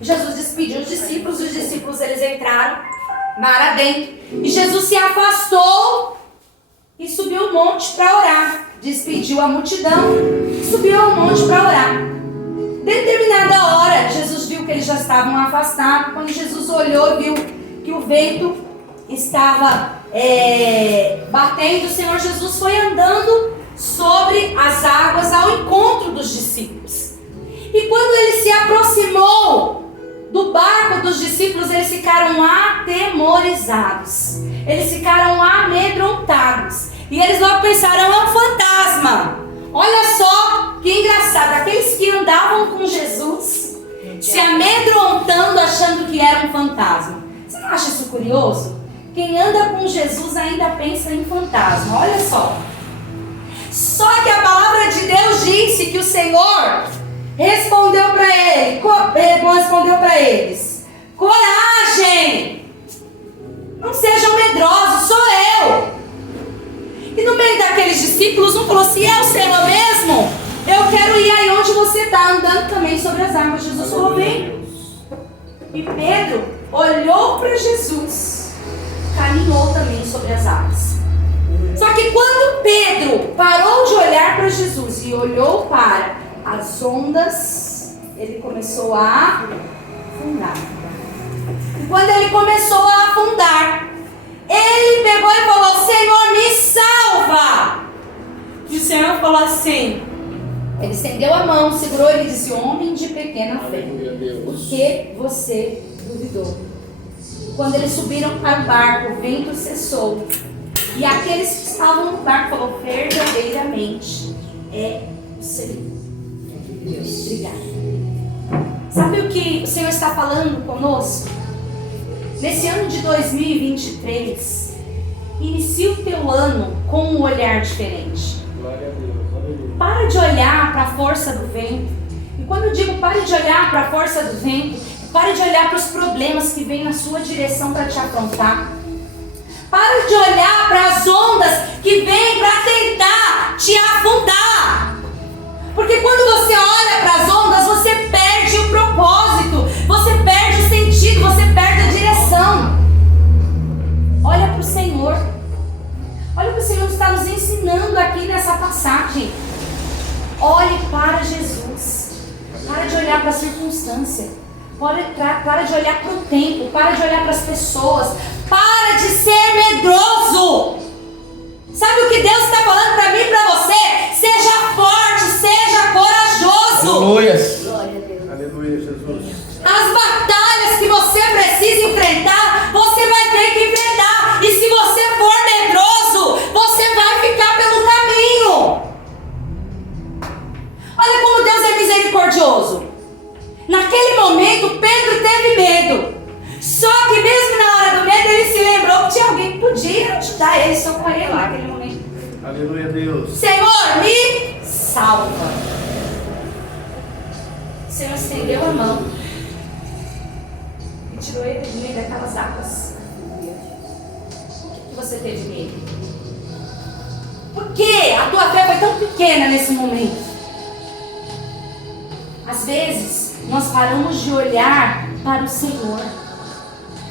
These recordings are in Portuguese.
Jesus despediu os discípulos eles entraram mar adentro. E Jesus se afastou e subiu o monte para orar. Despediu a multidão, subiu ao monte para orar. Determinada hora, Jesus viu que eles já estavam afastados. Quando Jesus olhou, viu que o vento estava batendo, o Senhor Jesus foi andando sobre as águas ao encontro dos discípulos. E quando ele se aproximou do barco dos discípulos, eles ficaram atemorizados. Eles ficaram amedrontados. E eles logo pensaram, é um fantasma. Olha só que engraçado, aqueles que andavam com Jesus se amedrontando, achando que era um fantasma. Você não acha isso curioso? Quem anda com Jesus ainda pensa em fantasma. Olha só. Só que a palavra de Deus disse que o Senhor respondeu para eles: coragem, não sejam medrosos, sou eu. E no meio daqueles discípulos, um falou assim: é o Senhor mesmo? Eu quero ir aí onde você está, andando também sobre as águas. Jesus falou: vem. E Pedro olhou para Jesus, caminhou também sobre as águas. Só que quando Pedro parou de olhar para Jesus e olhou para as ondas, ele começou a afundar. E quando ele começou a afundar, ele pegou e falou: Senhor, me salva! E o Senhor falou assim, ele estendeu a mão, segurou e disse: homem de pequena fé, por que você duvidou? Quando eles subiram para o barco, o vento cessou. E aqueles que estavam no barco falaram: verdadeiramente é o Senhor. Deus, obrigada. Sabe o que o Senhor está falando conosco? Nesse ano de 2023, inicie o teu ano com um olhar diferente. Glória a Deus. Para de olhar para a força do vento. E quando eu digo pare de olhar para a força do vento, pare de olhar para os problemas que vêm na sua direção para te afrontar. Pare de olhar para as ondas que vêm para tentar te afundar. Porque quando você olha para as ondas, você perde o propósito, você perde o sentido, você perde a direção. Olha para o Senhor. Olha o que o Senhor está nos ensinando aqui nessa passagem. Olhe para Jesus. Para de olhar para a circunstância. Para de olhar para o tempo. Para de olhar para as pessoas. Para de ser medroso. Sabe o que Deus está falando para mim e para você? Seja forte, seja corajoso. Aleluia. Glória a Deus. Aleluia, Jesus. As batalhas que você precisa enfrentar, você vai ter que enfrentar. E se você for medroso, você vai ficar pelo caminho. Olha como Deus é misericordioso. Naquele momento, Pedro teve medo. Só que mesmo na hora do medo, ele se lembrou que tinha alguém que podia ajudar ele, socorrer lá naquele momento. Aleluia, Deus. Senhor, me salva. O Senhor estendeu a mão e tirou ele do meio daquelas águas. Por que você teve medo? Por que a tua fé foi tão pequena nesse momento? Às vezes, nós paramos de olhar para o Senhor.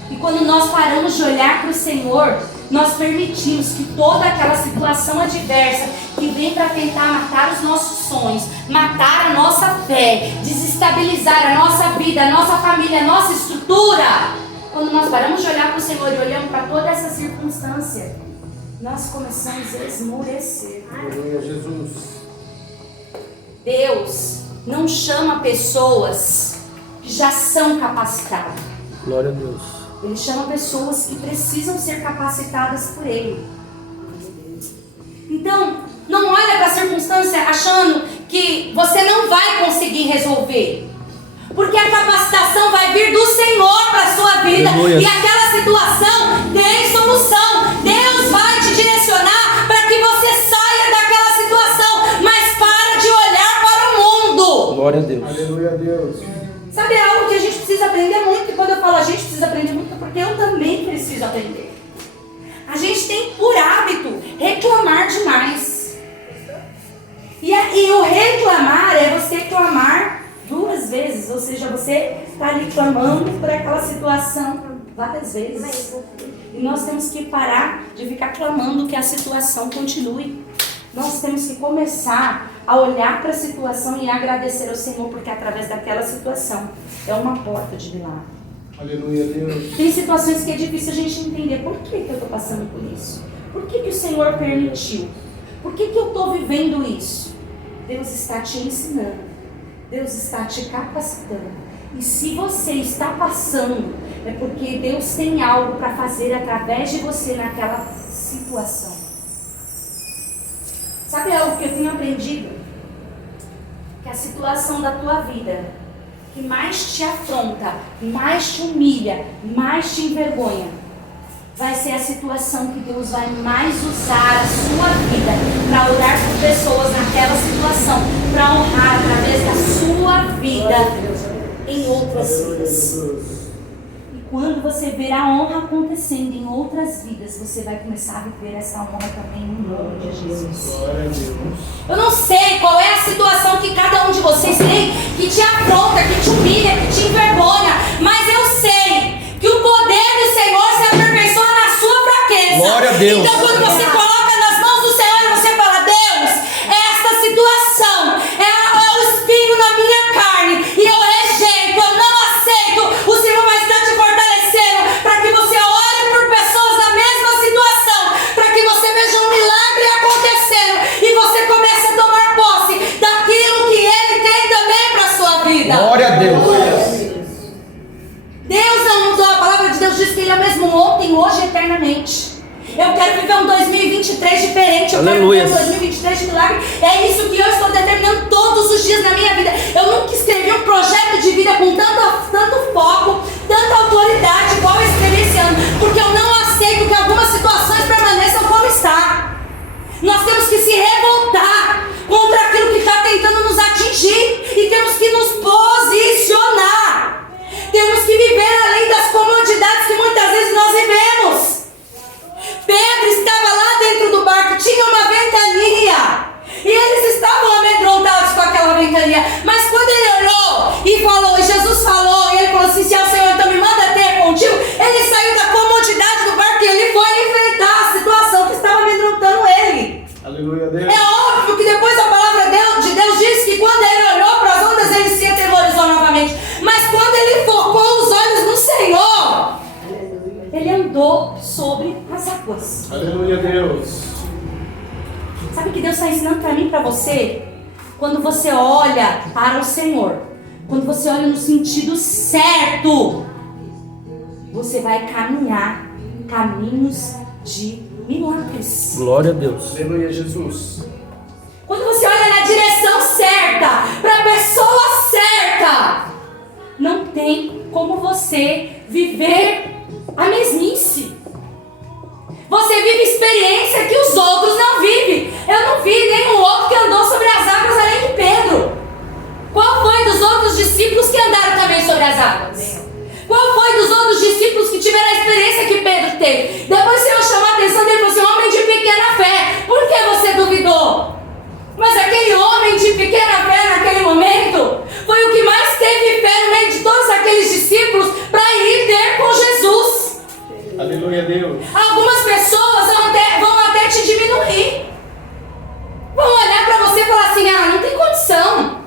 E quando nós paramos de olhar para o Senhor, nós permitimos que toda aquela situação adversa que vem para tentar matar os nossos sonhos, matar a nossa fé, desestabilizar a nossa vida, a nossa família, a nossa estrutura, quando nós paramos de olhar para o Senhor e olhamos para toda essa circunstância, nós começamos a esmorecer. Aleluia, Jesus. Deus não chama pessoas que já são capacitadas. Glória a Deus. Ele chama pessoas que precisam ser capacitadas por Ele. Então, não olha para a circunstância achando que você não vai conseguir resolver. Porque a capacitação vai vir do Senhor para a sua vida. Aleluia. E aquela situação tem solução. Deus vai te direcionar para que você saia daquela situação. Mas para de olhar para o mundo. Glória a Deus. Aleluia, Deus. Sabe, é algo que a gente precisa aprender muito. E quando eu falo a gente precisa aprender muito, é porque eu também preciso aprender. A gente tem por hábito reclamar demais. E o reclamar é você clamar 2 muitas vezes, ou seja, você está ali clamando por aquela situação várias vezes. E nós temos que parar de ficar clamando que a situação continue. Nós temos que começar a olhar para a situação e agradecer ao Senhor, porque através daquela situação é uma porta de milagre. Aleluia, Deus. Tem situações que é difícil a gente entender. Por que eu estou passando por isso? Por que o Senhor permitiu? Por que eu estou vivendo isso? Deus está te ensinando. Deus está te capacitando. E se você está passando, é porque Deus tem algo para fazer através de você naquela situação. Sabe algo que eu tenho aprendido? Que a situação da tua vida que mais te afronta, mais te humilha, mais te envergonha, vai ser a situação que Deus vai mais usar a sua vida para orar por pessoas naquela situação, para honrar através da sua vida em outras vidas. E quando você ver a honra acontecendo em outras vidas, você vai começar a viver essa honra também no nome de Jesus. Glória a Deus. Eu não sei qual é a situação que cada um de vocês tem, que te afronta, que te humilha, que te envergonha, mas eu sei que o poder do Senhor se aperfeiçoa na sua fraqueza. Glória a Deus. Então quando você coloca nas mãos do Senhor e você fala, Deus, esta situação é o espinho na minha carne e eu rejeito, eu não aceito, o Senhor vai estar te fortalecendo para que você ore por pessoas na mesma situação, para que você veja um milagre acontecendo e você comece a tomar posse daquilo que Ele tem também para a sua vida. Glória a Deus. Deus não mudou, a palavra de Deus diz que Ele é o mesmo ontem, hoje e eternamente. Eu quero viver um 2023 diferente, eu Aleluia. quero viver um 2023 de milagre. É isso que eu estou determinando todos os dias na minha vida. Eu nunca escrevi um projeto de vida com tanto foco, tanta autoridade igual eu escrevi esse ano, porque eu não aceito que algumas situações permaneçam como está. Nós temos que se revoltar contra aquilo que está tentando nos atingir e temos que nos posicionar. Temos que viver além das comodidades que muitas vezes nós vivemos. Pedro estava lá dentro do barco, tinha uma ventania e eles estavam amedrontados com aquela ventania, mas quando ele olhou e falou, e Jesus falou, e ele falou assim, se é o Senhor, então me manda ter contigo, ele saiu da comodidade do barco e ele foi enfrentar a situação que estava amedrontando ele. Aleluia, Deus. É óbvio que depois a palavra de Deus diz que quando ele olhou para as ondas, ele se atemorizou novamente, mas quando ele focou os olhos no Senhor, ele andou sobre as águas. Aleluia, Deus. Sabe o que Deus está ensinando para mim e para você? Quando você olha para o Senhor, quando você olha no sentido certo, você vai caminhar caminhos de milagres. Glória a Deus. Aleluia, Jesus. Quando você olha na direção certa, para a pessoa certa, não tem como você viver a mesmice. Você vive experiência que os outros não vivem. Eu não vi nenhum outro que andou sobre as águas além de Pedro. Qual foi dos outros discípulos que andaram também sobre as águas? Qual foi dos outros discípulos que tiveram a experiência que Pedro teve? Depois o Senhor chamou a atenção dele e falou assim, homem de pequena fé, por que você duvidou? Mas aquele homem de pequena fé naquele momento foi o que mais teve fé no meio de todos aqueles discípulos para ir ter com Jesus. Aleluia, Deus. Algumas pessoas vão até te diminuir. Vão olhar para você e falar assim, não tem condição.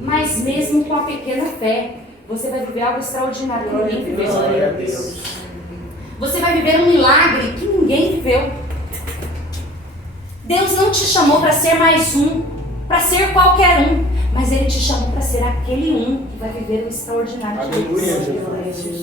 Mas mesmo com a pequena fé, você vai viver algo extraordinário que ninguém viveu. Glória a Deus. Você vai viver um milagre que ninguém viveu. Deus não te chamou para ser mais um, para ser qualquer um, mas Ele te chamou para ser aquele um que vai viver o extraordinário de Deus. Aleluia, Jesus.